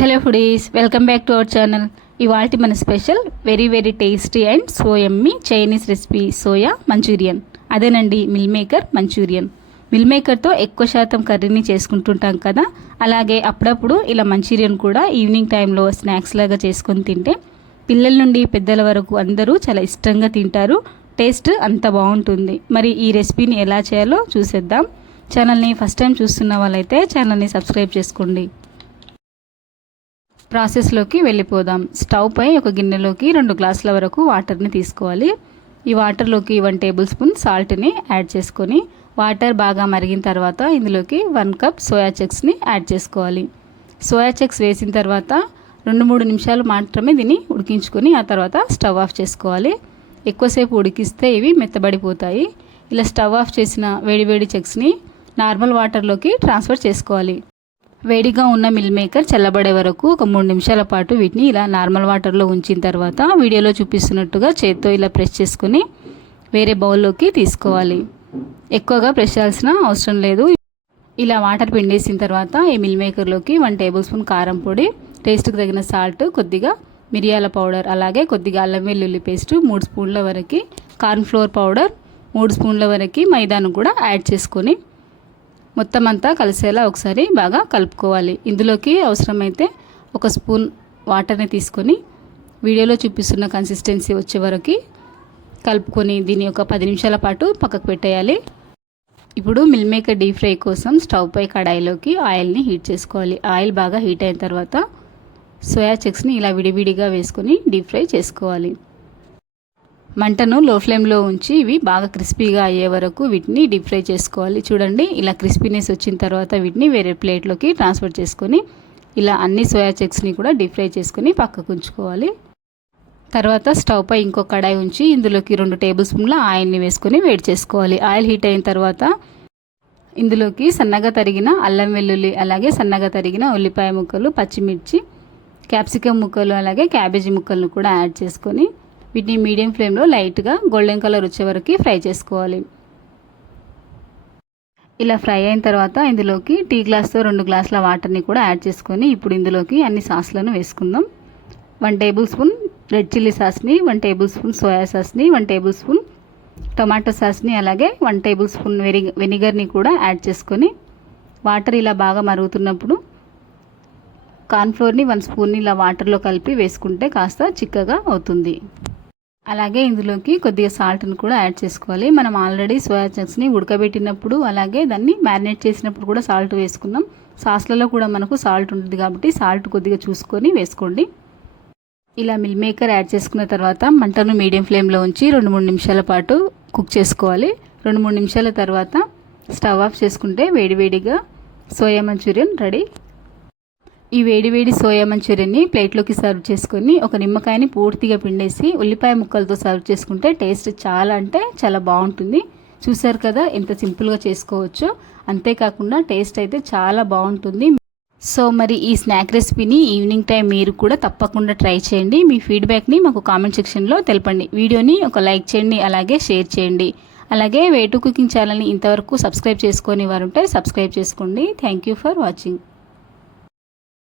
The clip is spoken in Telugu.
Hello foodies, welcome back to our channel. ఇవాల్టి మన special very tasty and so yummy Chinese recipe soya Manchurian. అదేనండి, మిల్ మేకర్ మంచూరియన్. మిల్ మేకర్తో ఎక్కువ శాతం కర్రీని చేసుకుంటుంటాం కదా, అలాగే అప్పుడప్పుడు ఇలా మంచూరియన్ కూడా ఈవినింగ్ టైంలో స్నాక్స్ లాగా చేసుకొని తింటే పిల్లల నుండి పెద్దల వరకు అందరూ చాలా ఇష్టంగా తింటారు. టేస్ట్ అంత బాగుంటుంది. మరి ఈ రెసిపీని ఎలా చేయాలో చూసేద్దాం. ఛానల్ని ఫస్ట్ టైం చూస్తున్న వాళ్ళైతే ఛానల్ని సబ్స్క్రైబ్ చేసుకోండి. ప్రాసెస్లోకి వెళ్ళిపోదాం. స్టవ్ పై ఒక గిన్నెలోకి 2 గ్లాసుల వరకు వాటర్ని తీసుకోవాలి. ఈ వాటర్లోకి 1 టేబుల్ స్పూన్ సాల్ట్ని యాడ్ చేసుకొని వాటర్ బాగా మరిగిన తర్వాత ఇందులోకి 1 కప్ సోయా చంక్స్ని యాడ్ చేసుకోవాలి. సోయా చంక్స్ వేసిన తర్వాత 2-3 నిమిషాలు మాత్రమే దీన్ని ఉడికించుకొని ఆ తర్వాత స్టవ్ ఆఫ్ చేసుకోవాలి. ఎక్కువసేపు ఉడికిస్తే ఇవి మెత్తబడిపోతాయి. ఇలా స్టవ్ ఆఫ్ చేసిన వేడివేడి చంక్స్ని నార్మల్ వాటర్లోకి ట్రాన్స్ఫర్ చేసుకోవాలి. వేడిగా ఉన్న మిల్ మేకర్ చల్లబడే వరకు ఒక 3 నిమిషాల పాటు వీటిని ఇలా నార్మల్ వాటర్లో ఉంచిన తర్వాత వీడియోలో చూపిస్తున్నట్టుగా చేత్తో ఇలా ప్రెస్ చేసుకుని వేరే బౌల్లోకి తీసుకోవాలి. ఎక్కువగా ప్రెస్ చేయాల్సిన అవసరం లేదు. ఇలా వాటర్ పిండేసిన తర్వాత ఈ మిల్ మేకర్లోకి 1 టేబుల్ స్పూన్ కారం పొడి, టేస్ట్కి తగిన సాల్ట్, కొద్దిగా మిరియాల పౌడర్, అలాగే కొద్దిగా అల్లం వెల్లుల్లి పేస్ట్, 3 స్పూన్ల వరకు కార్న్ ఫ్లోర్ పౌడర్, 3 స్పూన్ల వరకు మైదాను కూడా యాడ్ చేసుకొని మొత్తం అంతా కలిసేలా ఒకసారి బాగా కలుపుకోవాలి. ఇందులోకి అవసరమైతే 1 స్పూన్ వాటర్ని తీసుకొని వీడియోలో చూపిస్తున్న కన్సిస్టెన్సీ వచ్చే వరకు కలుపుకొని దీన్ని ఒక 10 నిమిషాల పాటు పక్కకు పెట్టేయాలి. ఇప్పుడు మిల్ మేకర్ డీప్ ఫ్రై కోసం స్టవ్ పై కడాయిలోకి ఆయిల్ని హీట్ చేసుకోవాలి. ఆయిల్ బాగా హీట్ అయిన తర్వాత సోయా చంక్స్ని ఇలా విడివిడిగా వేసుకొని డీప్ ఫ్రై చేసుకోవాలి. మంటను లో ఫ్లేమ్లో ఉంచి ఇవి బాగా క్రిస్పీగా అయ్యే వరకు వీటిని డీప్ ఫ్రై చేసుకోవాలి. చూడండి, ఇలా క్రిస్పీనెస్ వచ్చిన తర్వాత వీటిని వేరే ప్లేట్లోకి ట్రాన్స్ఫర్ చేసుకొని ఇలా అన్ని సోయా చంక్స్ని కూడా డీప్ ఫ్రై చేసుకొని పక్కకు ఉంచుకోవాలి. తర్వాత స్టవ్ పై ఇంకో కడాయి ఉంచి ఇందులోకి 2 టేబుల్ స్పూన్ల ఆయిల్ని వేసుకొని వేడి చేసుకోవాలి. ఆయిల్ హీట్ అయిన తర్వాత ఇందులోకి సన్నగా తరిగిన అల్లం వెల్లుల్లి, అలాగే సన్నగా తరిగిన ఉల్లిపాయ ముక్కలు, పచ్చిమిర్చి, క్యాప్సికమ్ ముక్కలు, అలాగే క్యాబేజీ ముక్కలను కూడా యాడ్ చేసుకొని వీటిని మీడియం ఫ్లేమ్లో లైట్గా గోల్డెన్ కలర్ వచ్చే వరకు ఫ్రై చేసుకోవాలి. ఇలా ఫ్రై అయిన తర్వాత ఇందులోకి టీ గ్లాస్తో 2 గ్లాసుల వాటర్ని కూడా యాడ్ చేసుకొని ఇప్పుడు ఇందులోకి అన్ని సాస్లను వేసుకుందాం. 1 టేబుల్ స్పూన్ రెడ్ చిల్లీ సాస్ని, 1 టేబుల్ స్పూన్ సోయా సాస్ని, 1 టేబుల్ స్పూన్ టొమాటో సాస్ని, అలాగే 1 టేబుల్ స్పూన్ వెనిగర్ని కూడా యాడ్ చేసుకొని వాటర్ ఇలా బాగా మరుగుతున్నప్పుడు కార్న్ఫ్లోర్ని 1 స్పూన్ని ఇలా వాటర్లో కలిపి వేసుకుంటే కాస్త చిక్కగా అవుతుంది. అలాగే ఇందులోకి కొద్దిగా సాల్ట్ని కూడా యాడ్ చేసుకోవాలి. మనం ఆల్రెడీ సోయా చంక్స్ని ఉడకబెట్టినప్పుడు అలాగే దాన్ని మ్యారినేట్ చేసినప్పుడు కూడా సాల్ట్ వేసుకున్నాం. సాస్లలో కూడా మనకు సాల్ట్ ఉంటుంది కాబట్టి సాల్ట్ కొద్దిగా చూసుకొని వేసుకోండి. ఇలా మిల్ మేకర్ యాడ్ చేసుకున్న తర్వాత మంటను మీడియం ఫ్లేమ్లో ఉంచి 2-3 నిమిషాల పాటు కుక్ చేసుకోవాలి. 2-3 నిమిషాల తర్వాత స్టవ్ ఆఫ్ చేసుకుంటే వేడివేడిగా సోయా మంచూరియన్ రెడీ. ఈ వేడివేడి సోయా మంచూరియన్ని ప్లేట్లోకి సర్వ్ చేసుకొని ఒక నిమ్మకాయని పూర్తిగా పిండేసి ఉల్లిపాయ ముక్కలతో సర్వ్ చేసుకుంటే టేస్ట్ చాలా అంటే చాలా బాగుంటుంది. చూసారు కదా ఎంత సింపుల్గా చేసుకోవచ్చో. అంతేకాకుండా టేస్ట్ అయితే చాలా బాగుంటుంది. సో మరి ఈ స్నాక్ రెసిపీని ఈవినింగ్ టైం మీరు కూడా తప్పకుండా ట్రై చేయండి. మీ ఫీడ్బ్యాక్ని మాకు కామెంట్ సెక్షన్లో తెలపండి. వీడియోని ఒక లైక్ చేయండి, అలాగే షేర్ చేయండి. అలాగే వే టు కుకింగ్ ఛానల్ని ఇంతవరకు సబ్స్క్రైబ్ చేసుకొని వారు ఉంటే సబ్స్క్రైబ్ చేసుకోండి. Thank you for watching.